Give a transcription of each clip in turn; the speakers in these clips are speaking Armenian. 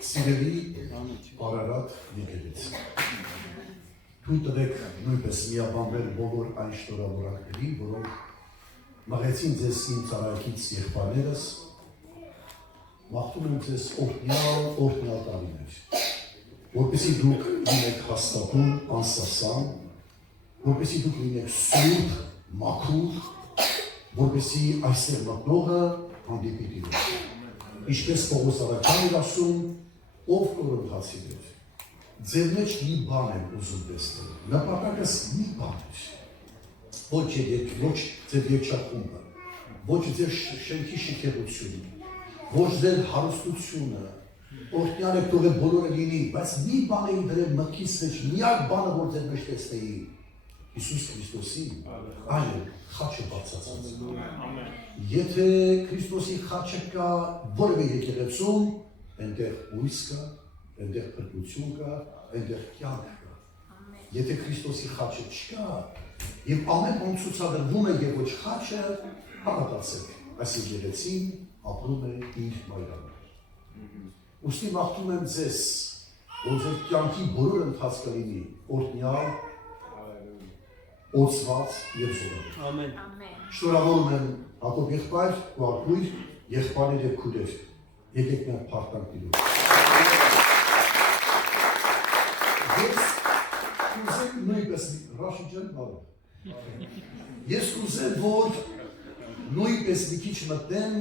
Սիրելի Արարատ եկեղեցի։ Թույլ տվեք նույնպես միաբանվել բոլոր այն շնորհավորանքներին, որոնք մաղեցին ձեզ իմ ծառայակից եղբայրներս, մաղթում եմ ձեզ օրհնյալ տարիներ, որպեսզի դուք լինեք հաստատուն, անսասան, որպեսզի դուք լինեք սուրբ, մաքուր, որպեսզի այստեղ մտնողը հանդիպի դիրք։ Ինչպես Պողոս Արաքյանն էր ասում, ով Կորինթացին էր, ձեր մեջ մի բան եմ ուզում տեսնել, նպատակս մի բան էր, ոչ ձեր երջախումբը, ոչ ձեր շենքի շքեղությունը, ոչ ձեր հարստությունը, օրհնյալ եք թողել բոլորը լինի, բայց մի բան էի դրել մտքիս մեջ, միակ բանը, որ ձեր մեջ տեսնեի, Հիսուս Քրիստոսի, այլ խաչը բացածած։ Եթե Քրիստոսի խաչը կա որևէ եկեղեցում, այնտեղ հույս կա, այնտեղ փրկություն կա, այնտեղ կյանք կա։ Եթե Քրիստոսի խաչը չկա, եւ ամեն բան ցուցադրվում է եւ ոչ խաչը, հավատացեք, այս եկեղեցին ապրում է իր մայրամուտ։ Ուստի մաղթում եմ ձեզ, որ ձեր կյանքի բոլոր ընթացքը լինի օրհնյալ, օծված եւ զորավոր։ Ամեն։ Շնորհավորում եմ Հակոբ եղբայր, Գուարքույր, եղբայրներ եւ քույրեր։ Եկեք մենք փառք տիրոջ։ Ես կուզեմ նույնպես Ռաշի ջան բարով։ Ես կուզեմ, որ նույնպես մի քիչ մտնեմ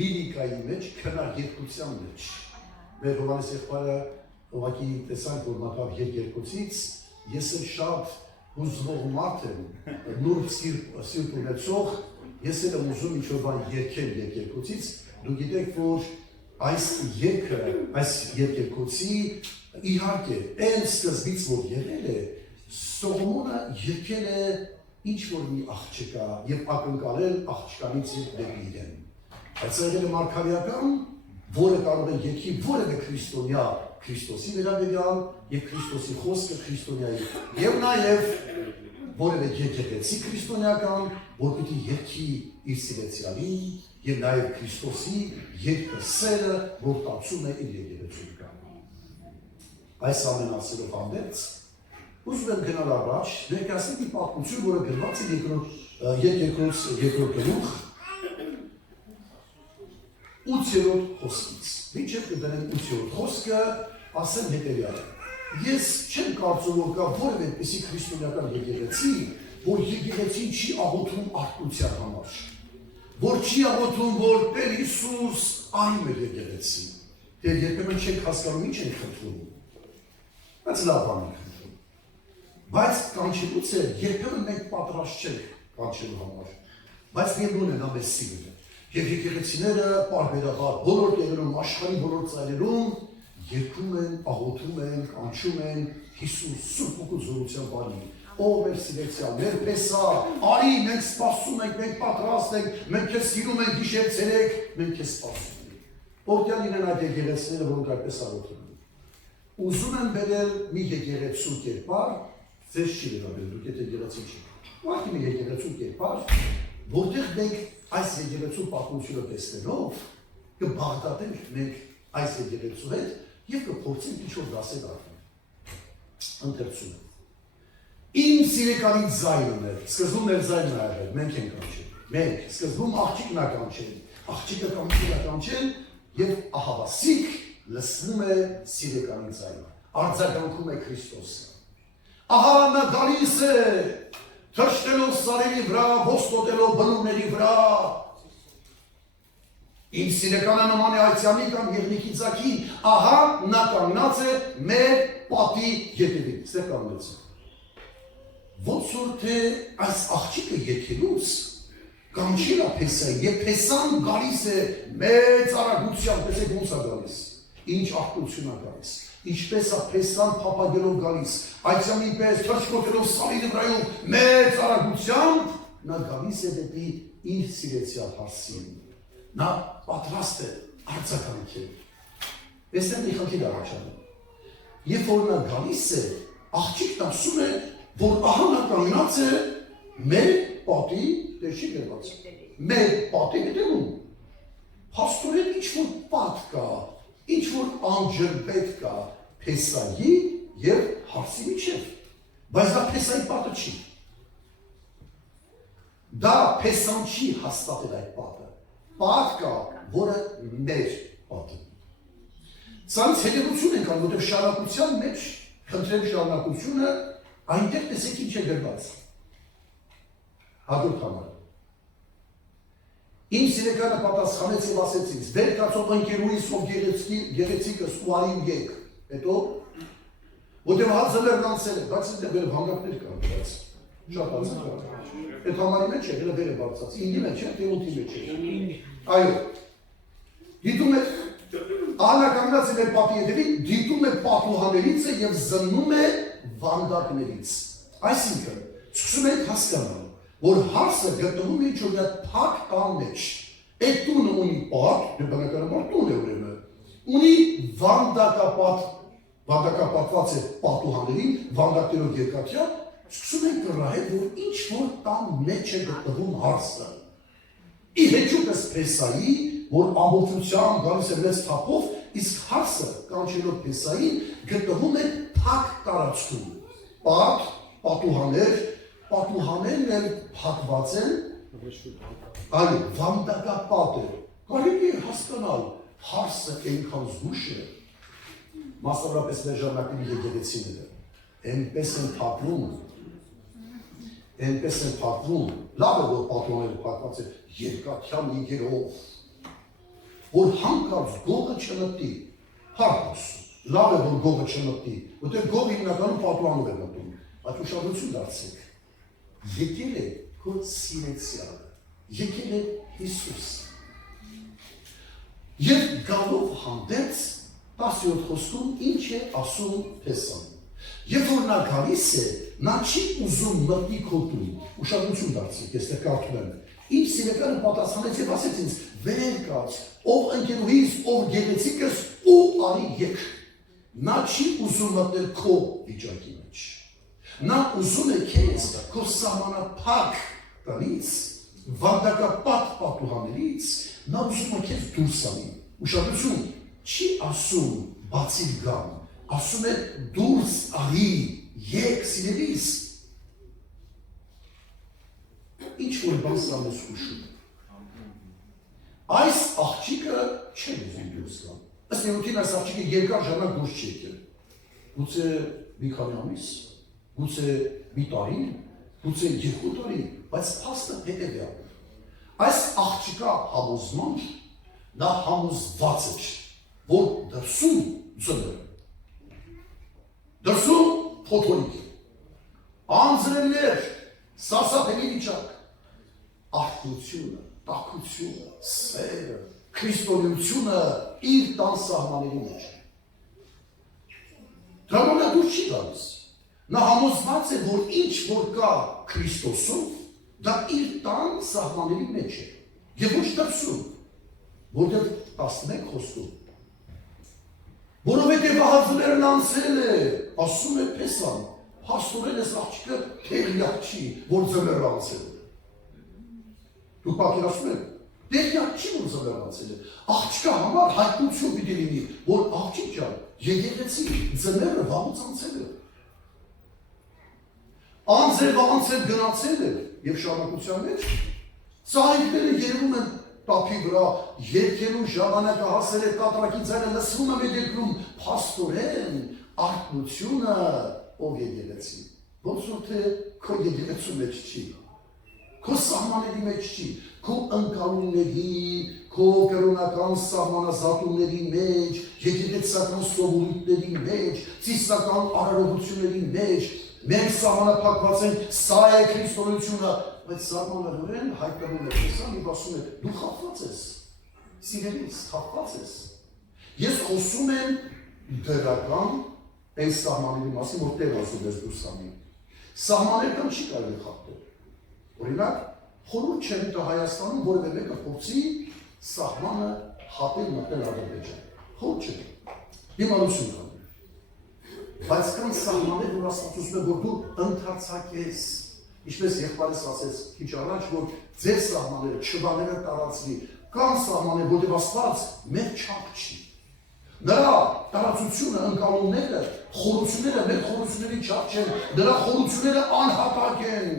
լիրիկայի մեջ, քննարկության մեջ։ Մեր Հովհաննես եղբայրը ուղղակի տեսանք, որ մտավ երկերկոցից, ես էլ շատ ուզվող մարդ եմ, նուրբ սիրտ ունեցող, ես էլ եմ ուզում ինչ-որ բան երգել երկերկոցից, դու գիտեք, որ այս երգը, այս երկերկոցի իհարկե, այն սկզբից, որ եղել է, Սողոմոնը երգել է ինչ-որ մի աղջկա և ակնկալել աղջկանից դեպի իրեն։ Բայց եղել է մարգարեական, որը կարող է երգի որևէ քրիստոնյա Քրիստոսի վերաբերյալ և Քրիստոսի խոսքը քրիստոնյայի և նաև որևէ եկեղեցի քրիստոնյական, որ պիտի երգի իր սիրեցյալին և նաև Քրիստոսի երգը սերը, որ տածում է իր եկեղեցում կա։ Այս ամեն ասելով հանդերձ, ուզում եմ գնալ առաջ, ներկայացնել մի պատմություն, որը գրված է երկրորդ գլուխ 8-րդ խոսքից։ Մինչև կդնեմ 8-րդ խոսքը, ասեմ հետևյալը։ Ես չեմ կարծում, որ կա որևէ այդպիսի քրիստոնեական եկեղեցի, որ եկեղեցին չի աղոթում արտության համար, որ չի աղոթում, որ Տեր Հիսուս այն է եկեղեցին։ Դեր երբեմն չենք հասկանում ինչ ենք խնդրում, բայց լավ բան ենք խնդրում։ Բայց կանչելուց է երբեմն մենք պատրաստ չենք կանչելու համար, բայց միևնույն է նա մեզ սիրում է։ Եվ եկեղեցիները պարբերաբար բոլոր տեղերում, աշխարհի բոլոր ծայրերում երգում են, աղոթում են, կանչում են Հիսուս սուրբ ոգու զորության բանի։ Ով մեր սիրեցյալ, մեր Պեսա, արի, մենք սպասում ենք, մենք պատրաստ ենք, մենք քեզ սիրում ենք, գիշեր ցերեկ, մենք քեզ սպասում ենք։ Որտեղ լինեն այդ եկեղեցիները, որոնք այդպես աղոթում են։ Ուզում եմ բերել մի եկեղեցու կերպար, ձեզ չի վերաբերել, դուք այդ եկեղեցին չեք։ Ուղղակի մի եկեղեցու կերպար, որտեղ մենք այս եկեղեցու պատմությունը տեսնելով կբաղդատենք մենք այս եկեղեցու հետ և կփորձենք ինչ-որ դասեր առնել։ Ընթերցում եմ։ Իմ սիրեկանի ձայնն է, սկզբում մեր ձայնն է եղել, մենք ենք կանչել։ Մենք սկզբում աղջիկն է կանչել, աղջիկը կանչել և ահավասիկ լսվում է սիրեկանի ձայնը, արձագանքում է Քրիստոսը։ Ահա նա գալիս է, թռչնելով սարերի վրա, ոսկոտելով բլուրների վրա։ Իմ սիրեկանը նման է այցյալի կամ եղնիկի ձագին, ահա նա կանգնած է մեր պատի ետևին։ Ստեղ կանգնեց է։ Ոնց որ թե այս աղջիկը երգելուց կանչել է Փեսային, և Փեսան գալիս է մեծ արագությամբ, տեսեք ոնց է գալիս, ինչ աղբություն է գալիս, ինչպես է Փեսան փափագելով գալիս, այցյալի պես թռչկոտելով սարերի վրայով մեծ արագությամբ, նա գալիս է դեպի իր սիրեցյալ հարսին։ Նա պատրաստ է արձագանքել։ Այստեղ մի խնդիր առաջանում։ Երբ որ նա գալիս է, աղջիկն ասում է, որ ահա նա կանգնած է մեր պատի, դեր չի գրված, մեր պատի հետևում։ Փաստորեն ինչ-որ պատ կա, ինչ որ անջր պետք է Փեսայի եւ հարսի միջև, բայց դա Փեսայի պատը չի։ Դա Փեսան չի հաստատել այդ պատը։ Պատ կա, որը մեր պատը։ Սրանց հետևություն ենք անում, որտեղ շարունակության մեջ խնդրեմ շարունակությունը այնտեղ տեսեք ինչ է գրված։ Հաջորդ համար։ Իմ սիրեկանը պատասխանեց եւ ասեց ինձ. «Վեր կացող ընկերուհիս ով գեղեցիկս ու արի ու եկ»։ Հետո որտեղ հազարներն անցել է, բայց դե վեր վանգակներ կան, բայց շատ անցել է։ Այդ համարի մեջ է, դրա վեր է բարձած։ Ինի մեջ է, թե ութի մեջ է։ Այո։ Դիտում է Ահանականացի մեր պատի հետևին, դիտում է պատուհաններից եւ զննում է վանդակներից։ Այսինքն, սկսում ենք հասկանալ, որ հարսը գտնվում է ինչ-որ մի փակ տան մեջ։ Այդ տունը ունի պատ, դե բնականաբար տուն է ուրեմն, ունի վանդակապատված է պատուհաներին, վանդակներով երկաթյա, սկսում ենք կռահել, որ ինչ-որ տան մեջ է գտնվում հարսը։ Ի հեճուկս Փեսայի, որ ամբողջությամբ գալիս է մեծ թափով, իսկ հարսը կանչելով Փեսային գտնվում է փակ տարածքում։ Պատ, պատուհաներն էլ փակված են, այո, վանդակապատ է։ Կարելի է հասկանալ, հարսը այնքան զգուշ է, մասնավորապես մեր ժամանակների եկեղեցիները, այնպես են փակվում, լավ է, որ պատուհանները փակված են, երկաթյա միգերով, որ հանկարծ գողը չնպտի, հարս, լավ է, որ գողը չնպտի, որտեղ գողը հիմնականում պատուհանով է մտնում, բայց ուշադրություն դարձեք, եկել է քո սիրեցյալը, եկել է Հիսուս, և գալով հանդերձ 17 խոսքում ինչ է ասում Փեսան, և որ նա գալիս է, նա չի ուզում մտնի քո տուն, ուշադրություն դարձեք, ես դեռ կարդում եմ, իմ սիրեկանը պատասխանեց և ասեց ինձ, վեր կաց, ով ընկերուհիս, ով գեղեցիկս ու արի եկ, նա չի ուզում մտնել քո վիճակի մեջ, նա ուզում է քեզ քո սահմանափակ տնից, վանդակապատ պատուհաններից, նա ուզում է քեզ դուրս անի, ուշադրություն, չի ասում բացիր գամ, ասում է դուրս արի, եկ սիրելիս, ինչ-որ բան սրան ես ուշում։ Այս աղջիկը չեն ուզում դուրս գան։ Ըստ երևույթին այս աղջիկը երկար ժամանակ դուրս չի եկել։ Գուցե մի քանի ամիս, գուցե մի տարի, գուցե 2 տարի, բայց փաստը հետևյալն է։ Այս աղջիկա համոզման նա համոզված է, որ դրսում ձմեռ է։ Դրսում փոթորիկ է։ Անձրևներ, սարսափելի վիճակ, արտությունը, տաքությունը, սերը, քրիստոնեությունը իր տան սահմանների մեջ։ Դրամով նա դուրս չի գալիս։ Նա համոզված է, որ ինչ որ կա Քրիստոսում, դա իր տան սահմանների մեջ է։ Եվ ոչ դրսում, որտեղ 11 խոսքում։ Որովհետև ահազներն անցել է, ասում է Փեսան, փաստորեն այս աղջիկը տեղյակ չի, որ ձմեռ անցել է։ Դուք պատկերացնում եք, տեղյակ չի, որ ձմեռ անցել է։ Աղջիկա համար հայտնություն պիտի լինի, որ աղջիկ ջան, եկեղեցի ձմեռը վաղուց անցել է։ Անձրևը անցել գնացել է եւ շարունակության մեջ ծաղիկները երևում են տափի վրա, երգելու ժամանակը հասել է կատարակի ձայնը լսվում է մեր երկրում, փաստորեն արթնությունը ով եկեղեցի, ոնց որ թե քո եկեղեցու մեջ չի, քո սահմանների մեջ չի, քո ընկալումների, քո կրոնական սահմանազատումների մեջ, եկեղեցական սովորույթների մեջ, ծիսական արարողությունների մեջ, մենք սահմանափակված ենք, սա է քրիստոնեությունը, բայց սահմանավորեն հայտնվում է Փեսան և ասում է, դու խաբված ես, սիրելիս, խաբված ես։ Ես խոսում եմ դրական այն սահմանների մասին, որ Տեր ասում ես դուրս անի։ Սահմաններ կամ չի կարելի խաբվել։ Օրինակ, խորհուրդ չեմ տա Հայաստանում որևէ մեկը փորձի սահմանը հատել մտնել Ադրբեջան։ Խորհուրդ չեմ տա։ Դիմադրություն կա։ Բայց կան սահմաններ, որ Աստված ուզում է, որ դու ընդարձակ ես, ինչպես եղբայրս ասեց քիչ առաջ, որ ձեր սահմանները, չվաները տարածվի, կան սահմաններ, որտեղ Աստված մեր չափ չի։ Նրա տարածությունը, ընկալումները, խորությունները մեր խորությունների չափ չեն, նրա խորությունները անհատակ են։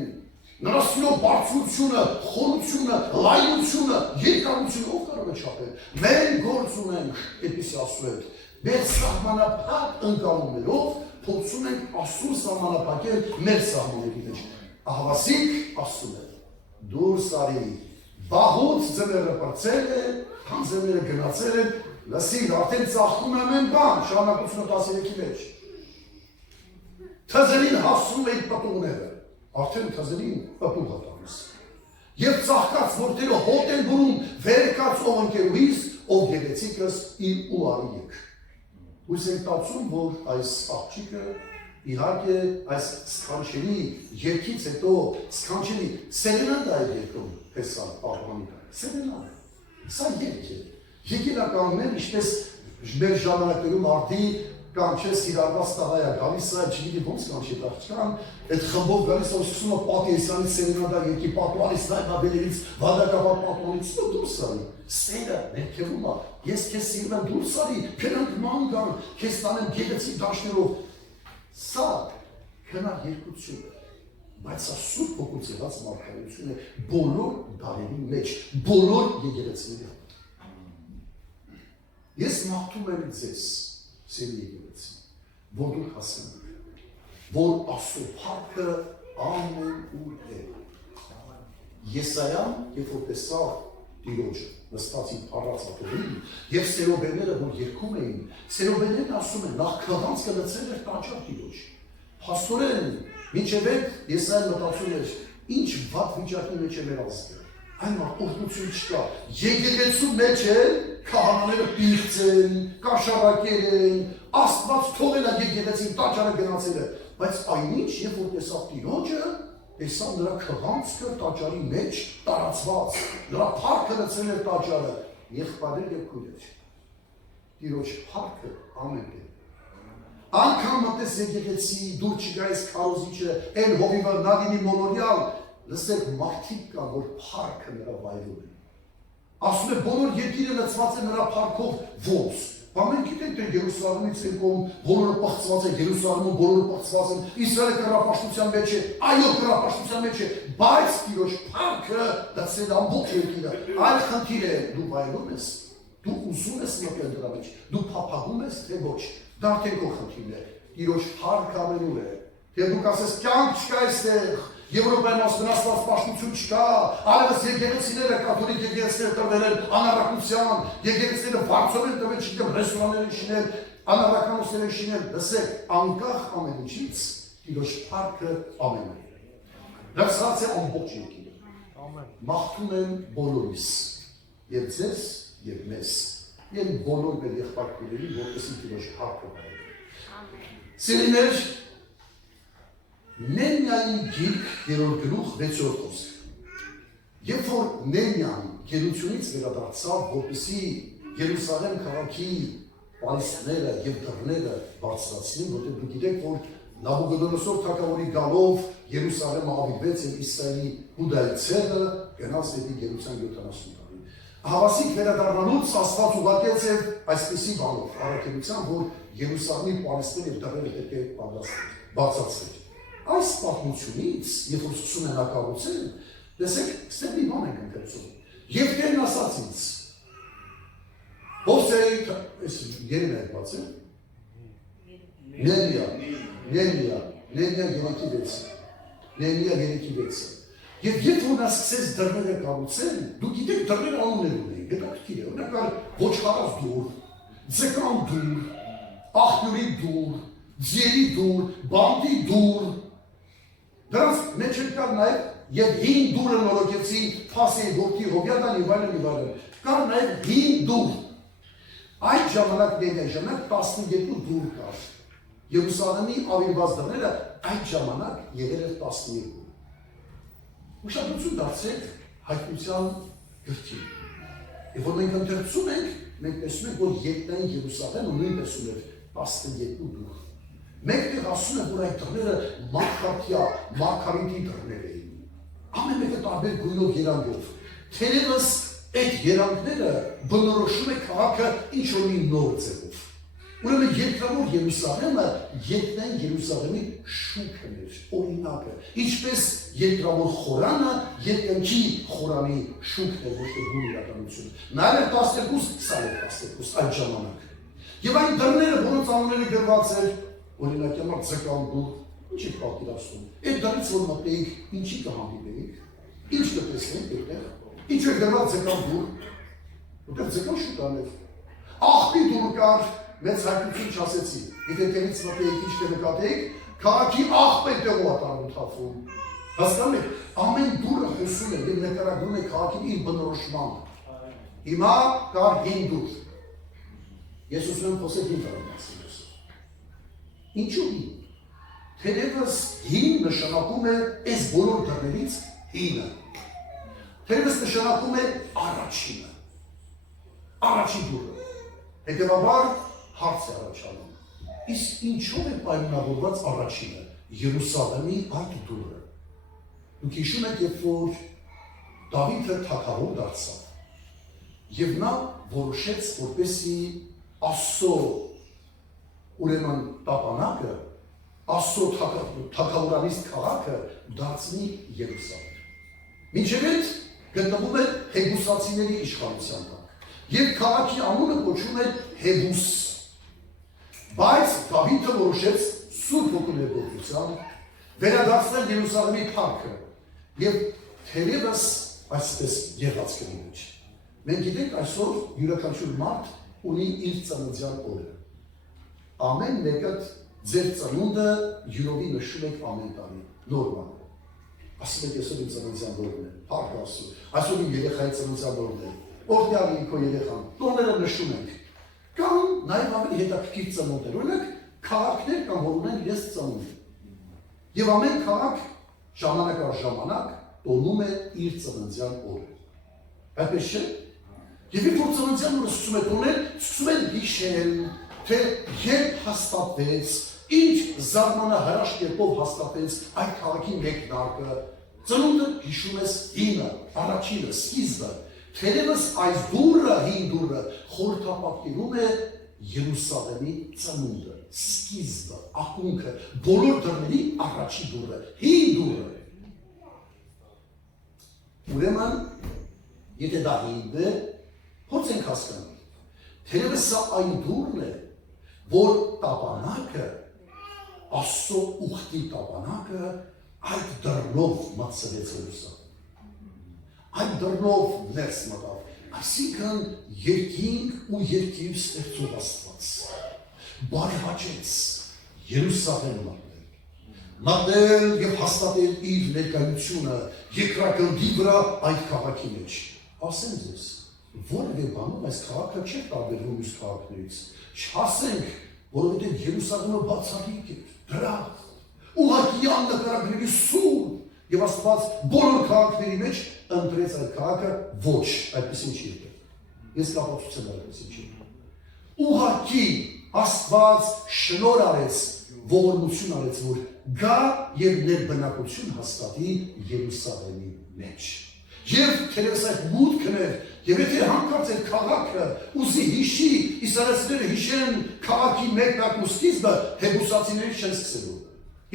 Նրա սիրո բարձրությունը, խորությունը, լայնությունը, երկարությունը ով կարող է չափել։ Մենք գործ ունենք, այդպիսի ասում ենք, մեր սահմանափակ ընկալումներով փորձում ենք Աստծուն սահմանափակել մեր սահմանների մեջ։ Ահավասիկ ասում է, դուրս արի, բաղուց ձմերը պրծել է, քանձերները գնացել են, լսիր, արդեն ծաղկում է ամեն բան, շարունակությունը 13-ի մեջ։ Թզերին հասնում էին պտուղները, արդեն թզերին պտուղ է տալիս։ Եվ ծաղկած որդերը հոտ են բուրում, վեր կաց ով ընկերուհիս, ով գեղեցիկս իմ ու արի եկ։ Ույս ենք տացում, որ այս աղջիկը իհարկե այս սքանչելի երկից հետո սքանչելի սերենադա է երկում հեսան պահմանի սերենադա, սա երկ է։ Եկելականում են, ինչպես մեր ժամանակներում արդի կամ չէ սիրարված տաղայա գալիս է, չգիտի ոնց կանչի տաղջկան, այդ խմբով գալիս է սկսում է պատիեսանից սերենադա երկի պատուանից նայմաբերերից վադակապատ պատուանից դուրս արի։ Սերը ներքևում է, ես քեզ սիրում եմ դուրս արի, փերանք ման գան, քեզ տանեմ գեղեցիկ դաշներով։ Սա քնար երկություն է, բայց սա սուրբ հոգուց եղած մարգարեություն է բոլոր դարերի մեջ, բոլոր եկեղեցիների հետ։ Ես մաղթում եմ ձեզ, սերի եկեղեցի, որ դուք հասնեք, որ Աստծո փառքը ամենուր է։ Եսայան, երբ որ տեսավ Տիրոջը, նստածին առած ատորին, և սերոբերները, որ երգում էին, սերոբերներն ասում են, նախ քղանց կլցել էր տաճար Տիրոջ։ Փաստորեն, մինչև այդ Եսայան մտածում էր, ինչ վատ վիճակի մեջ է մեր ազգը, այն արտօրտություն չկա, եկեղեցու մեջ են, քահանաները պիղծ են, կաշառակեր են, Աստված թողել է եկեղեցին տաճարը գնացել է, բայց այնինչ, երբ որ տեսավ Տիրոջը, տեսավ նրա քղանցքը տաճարի մեջ տարածված, նրա փառքը լցել էր տաճարը, եղբայրներ և քույրեր։ Տիրոջ փառքը ամեն է։ Անգամ մտես եկեղեցի, դուր չգայես քարոզիչը, այն հովիվը նավինի մոնորյալ, լսեք մարդիկ կա, որ փառքը նրա վայրում է։ Ասում է բոլոր երկիրը լցված է նրա փառքով ոնց։ Մենք գիտենք, թե Երուսաղեմից են կողմ, բոլորը պղծված են, Երուսաղեմում բոլորը պղծված են, Իսրայելը կռապաշտության մեջ է, այո կռապաշտության մեջ է, բայց Տիրոջ փառքը լցել ամբողջ երկիրը։ Այլ խնդիր է, դու վայելում ես, դու ուզում ես մտնել դրա մեջ, դու փափագում ես, թե ոչ, դա արդեն քո խնդիրն է։ Տիրոջ փառքը ամենուր է։ Թե դուք ասես կյանք չկա այստեղ, Եվրոպայում ասվնասված պաշտություն չկա, այլևս եկեղեցիները, կաթոլիկ եկեղեցիները տրվել են անառակության, եկեղեցիները վարձով են տվել, չգիտեմ, ռեստորաններ են շինել, անառականություններ են շինել, լսեք, անկախ ամեն ինչից, Տիրոջ փառքը ամեն է։ Լցված է ամբողջ երկիրը։ Մաղթում եմ բոլորիս, և ձեզ, և մեզ, և բոլոր մեր եղբայրներին, որպեսզի Տիրոջ փառքը վայելեն։ Սիրելիներ, Նեհեմիայի գիրք 3-րդ գլուխ 6-րդ խոսք։ Երբ որ Նեհեմիան գերությունից վերադարձավ, որպեսզի Երուսաղեմ քաղաքի պարիսպները և դռները բարձրացնի, որտեղ դուք գիտեք, որ Նաբուգոդոնոսոր թագավորի գալով Երուսաղեմը ավիրվեց և Իսրայելի Հուդայի ցեղը գնաց դեպի գերության 70 տարի։ Ահավասիկ վերադառնալուց Աստված ուղարկեց և այսպիսի բանով առաքելության, որ Երուսաղեմի պարիսպները և դռները պետք է բացատրվեն։ Այս պատմությունից, երբ որ սկսում են ակառուցել, տեսեք, ստեղ մի բան ենք ընթերցում։ Եվ Տերն ասաց ինձ, Հովսեի, այս երևն եք բացել, Նեհեմիա 3:6, և երբ որ նա սկսեց դռները կառուցել, դուք գիտեք դռները անուններ ունեին, հետաքրքիր է, օրինակ ոչխարած դուռ, ձկան դուռ, աղբյուրի դուռ, ձիերի դուռ, բանտի դուռ, դրանց մեջ կար նաև և հին դուրը նորոգեցին Փասեի որդի Հովյադան և այլն, կար նաև հին դուռ։ Այդ ժամանակ Նեհեմիայի ժամանակ 12 դուռ կար։ Երուսաղեմի ավիրված դռները այդ ժամանակ եղել էր 12։ Ուշադրություն դարձրեք հայտնության գրքին։ Եվ որ մենք ընթերցում ենք, մենք տեսնում ենք, որ երկնային Երուսաղեմը նույնպես ուներ 12 դուռ։ Մեկտեղ ասում է, որ այդ դռները մարգարթյա, մարգարիտի դռներ էին։ Ամեն մեկը տարբեր գույնով երանգով։ Թերևս այդ երանգները բնորոշում է քաղաքը ինչ-որ մի նոր ձևով։ Ուրեմն երկրավոր Երուսաղեմը երկնային Երուսաղեմի շուքն էր, օրինակը, ինչպես երկրավոր խորանը երկնքի խորանի շուքն էր, ոչ թե բուն իրականություն։ Նա էր 12, սա էր 12 այդ ժամանակ։ Եվ այն դռները, որոնց անունները գրված էր, օրինակ համար ձկան դուռ, ինչի պատկերացնում։ Այդ դռից որ մտեիք, ինչի կհանդիպեիք, ինչ կտեսնեիք այդտեղ, ինչ է գրված ձկան դուռ, որտեղ ձկան շուկան էր։ Աղբի դուռ կար, մեծ հայտնություն չասեցի, եթե տեղից մտեիք, ինչ կնկատեիք, քաղաքի աղբ է տեղու ատարում թափվում։ Հասկանում եք, ամեն դուռը խոսում է և նկարագրում է քաղաքին իր բնորոշմանը։ Հիմա կար հին դուռ։ Ես ուզում եմ խոսել հին դռի մասին։ Ինչու հին։ Թերևս հին նշանակում է այս բոլոր դռներից հինը։ Թերևս նշանակում է առաջինը։ Առաջին դուռը։ Հետևաբար հարց է առաջանում։ Իսկ ինչով է պայմանավորված առաջինը, Երուսաղեմի այդ դուռը։ Դուք հիշում եք, երբ որ Դավիթը թագավոր դարձավ, և նա որոշեց, որպեսզի Աստծո ուրեմն տապանակը, Աստծո թագավորանիստ քաղաքը դարձնի Երուսաղեմ։ Մինչև այդ գտնվում էր հեբուսացիների իշխանության տակ, և քաղաքի անունը կոչվում էր Հեբուս։ Բայց Դավիթը որոշեց Սուրբ Հոգու ներգործությամբ վերադարձնել Երուսաղեմի փառքը և թերևս այսպես եղած կլինի։ Մենք գիտենք այսօր յուրաքանչյուր մարդ ունի իր ծննդյան օրը։ Ամեն մեկը ձեր ծնունդը յուրովի նշում եք ամեն տարի, նորմալ է։ Ասում եք այսօր իմ ծննդյան օրն է, փառք Աստծո, այսօր իմ երեխայի ծննդյան օրն է, որտեղ է քո երեխան, տոները նշում ենք։ Կամ նաև ավելի հետաքրքիր ծնունդ էր, օրինակ քաղաքներ կամ որ ունեն իրենց ծնունդ։ Եվ ամեն քաղաք ժամանակ առ ժամանակ տոնում է իր ծննդյան օրը։ Այդպես չէ։ Եվ երբ որ ծննդյան օրը սկսում է տոնել, սկսում են հիշել, թե երբ հաստատվեց, ինչ զարմանահրաշ կերպով հաստատվեց այդ քաղաքի մեկնարկը։ Ծնունդը հիշում ես հինը, առաջինը, սկիզբը։ Թերևս այս դուռը, հին դուռը, խորհրդապատկերում է Երուսաղեմի ծնունդը, սկիզբը, ակունքը, բոլոր դռների առաջի դուռը, հին դուռը։ Ուրեմն, եթե դա հին է, փորձենք հասկանալ։ Թերևս սա այն դուռն է, որ տապանակը, Աստծո ուխտի տապանակը այդ դռնով մտցվեց Երուսաղեմ։ Այդ դռնով ներս մտավ, այսինքն երկինք ու երկիր ստեղծող Աստված բարեհաճեց Երուսաղեմ մատնել և հաստատել իր ներկայությունը երկրագնդի վրա այդ քաղաքի մեջ։ Ասեմ ձեզ, որևէ բանով այս քաղաքը չէր տարբերվում մյուս քաղաքներից, չասենք, որովհետև Երուսաղեմը բացառիկ էր, դրախտ, ուղղակի աննկարագրելի սուր, և Աստված բոլոր քաղաքների մեջ ընտրեց այդ քաղաքը ոչ, այդպեսին չի եղել։ Ես կապացուցեմ այդպեսին չի եղել։ Ուղղակի Աստված շնորհ արեց, ողորմություն արեց, որ գա և ներբնակություն հաստատի Երուսաղեմի մեջ։ Եվ թերևս այդ մուտքն էր, և եթե հանկարծ այդ քաղաքը ուզի հիշի, իսրայելցիները հիշեն քաղաքի մեկնարկն ու սկիզբը, հեբուսացիներից չեն սկսելու։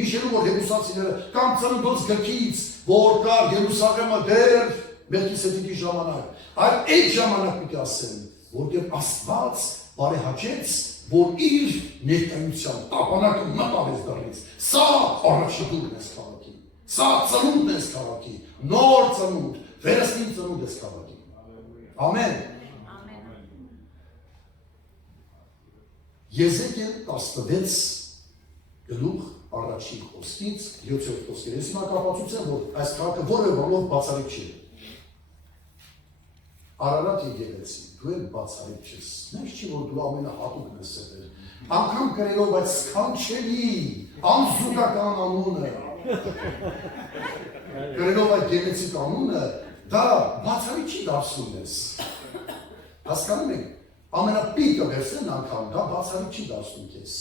Հիշելու, որ հեբուսացիները կամ ծննդոց գրքից, որ կար Երուսաղեմը դեռ Մելքիսեդեկի ժամանակ, այլ այդ ժամանակ պիտի ասեն, որտեղ Աստված բարեհաճեց, որ իր ներկայությամբ տապանակը մտավ դռնից։ Սա առաջի դուռն է քաղաքի, սա ծնունդն է քաղաքի, նոր ծնունդ, վերստին ծնունդ է քաղաքի։ Ամեն։ Եզեկիել 16 գլուխ առաջին խոսքից 7-րդ խոսքեր։ Ես հիմա կապացուցեմ, որ այս քաղաքը որևէ բանով բացառիկ չի։ Արարատ եկեղեցի, դու էլ բացառիկ չես։ Մենք չի, որ դու ամենահատուկն ես եղել։ Անգամ կրելով այդ սքանչելի, անզուգական անունը, կրելով այդ գեղեցիկ անունը, դա բացառիկ չի դարձնում ես։ Հասկանում եք, ամենապիտը վերցնեն անգամ, դա բացառիկ չի դարձնում քեզ։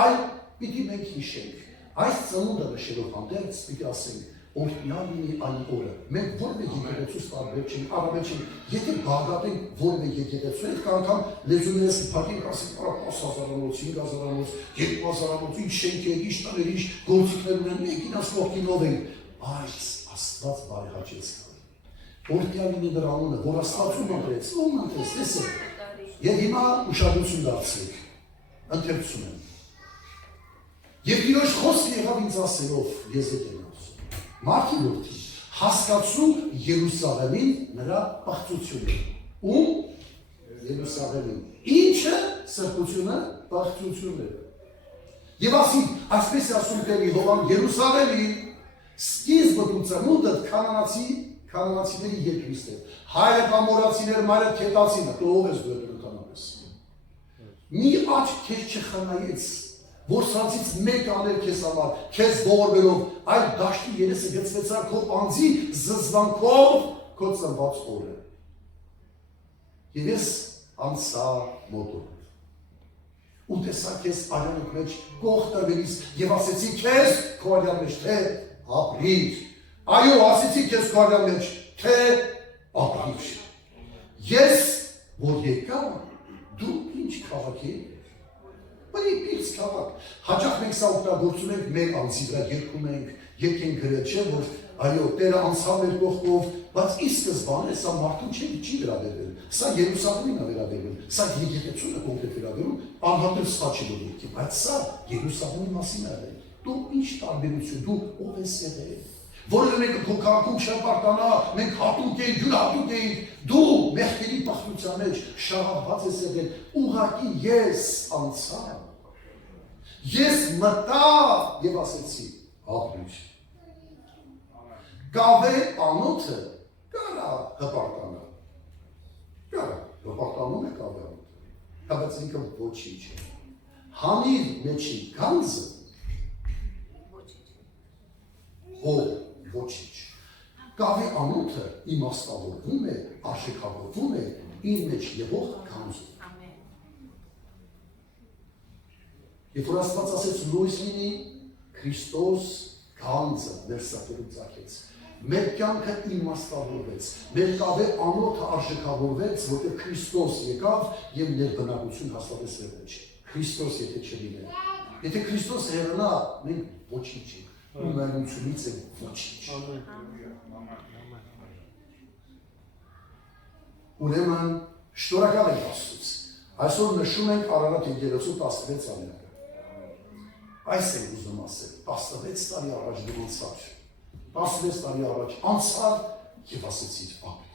Այլ պիտի մենք հիշենք, այս ծնունդը նշելով հանդերձ պիտի ասենք, օրհնյալ լինի այն օրը։ Մենք որևէ եկեղեցուց տարբեր չենք, առավել չենք, եթե բաղադրենք որևէ եկեղեցու, այդ անգամ լեզուներս կփակենք, ասենք, 10,000-անոց, 5,000-անոց, 2,000-անոց, ինչ շենքեր, ինչ տներ, ինչ գործիքներ ունեն, մեկին ասկողքինով ենք, այս Աստված բարեհաճեց կան։ Օրհնյալ լինի նրա անունը, որ Աստված ում ընտրեց, տեսեք։ Եվ հիմա ուշադրություն դարձրեք, ընթերցում եմ։ Եվ Տիրոջ խոսքը եղավ ինձ ասելով, ես ետ եմ ասում, մարդի որդի, հասկացու Երուսաղեմին նրա պաղծությունը։ Ում? Երուսաղեմին։ Ինչը սրբությունը, պաղծությունը։ Եվ ասին, այսպես է ասում Տերը Եհովան, Երուսաղեմին, սկիզբը դու ծնունդդ կանանացիների երկրից է։ Հայրը ամորացիներ, մայրը քետացինը, ով ես դու ընդհանրապես։ Մի աչք քեզ չխնայեց, որ սրանցից մեկ աներ քեզ համար, քեզ ողորմելով, այլ դաշտի երեսը գծվեցար քո անձի զզվանքով քո ծնված օրը։ Եվ ես անցա մոտով։ Ու տեսա քեզ արյունոց մեջ կողտրվելիս եւ ասեցի քեզ քո արյան մեջ թե ապրիր։ Այո, ասեցի քեզ քո արյան մեջ թե ապրիր։ Ես որ եկա, դու ինչ քաղաք ես։ Բայց պիծ քաղաք։ Հաճախ մենք սա օգտագործում ենք մեր անձի վրա, երգում ենք, եկենք գրել, չէ՞ որ այո, Տերը անցավ մեր կողքով, բայց ի սկզբանե սա մարդուն չի վերաբերվել։ Սա Երուսաղեմին է վերաբերվել, սա եկեղեցուն է կոնկրետ վերաբերում, անհատել սա չի որ եկի, բայց սա Երուսաղեմի մասին է։ Դու ինչ տարբերություն, դու ով ես եղել։ Որը մեկը քո քաղաքում չպարտանա, մենք հատուկ ենք, յուրահատուկ ենք, դու մեղքերի պախտության մեջ շաղափած ես եղել, ուղղակի ես անցա։ Ես մտա եւ ասեցի, ապրիր։ Կավե անոթը կարա հպարտանա։ Կարա, հպարտանում է կավե անոթը, բայց ինքը ոչինչ է։ Հանիր մեջի գանձը, ոչինչ։ Կավե անոթը իմաստավորվում է, արժեքավորվում է իր մեջ եղող գանձում։ Երբ որ Աստված ասեց լույս լինի, Քրիստոս գանձը մեր սրտերում ծագեց։ Մեր կյանքը իմաստավորվեց, մեր կավե անոթը արժեքավորվեց, որտեղ Քրիստոս եկավ եւ ներբնակություն հաստատեց մեր մեջ։ Քրիստոս եթե չլիներ, եթե Քրիստոս հեռանա, մենք ոչինչ ենք։ Ու նայությունից է ոչինչ։ Ուրեմն շնորհակալ ենք Աստծուց։ Այսօր նշում ենք Արարատ եկեղեցու 16-ամյակը։ Այս եմ ուզում ասել, 16 տարի առաջ դու անցար, 16 տարի առաջ անցար եւ ասեցիր ապրիր։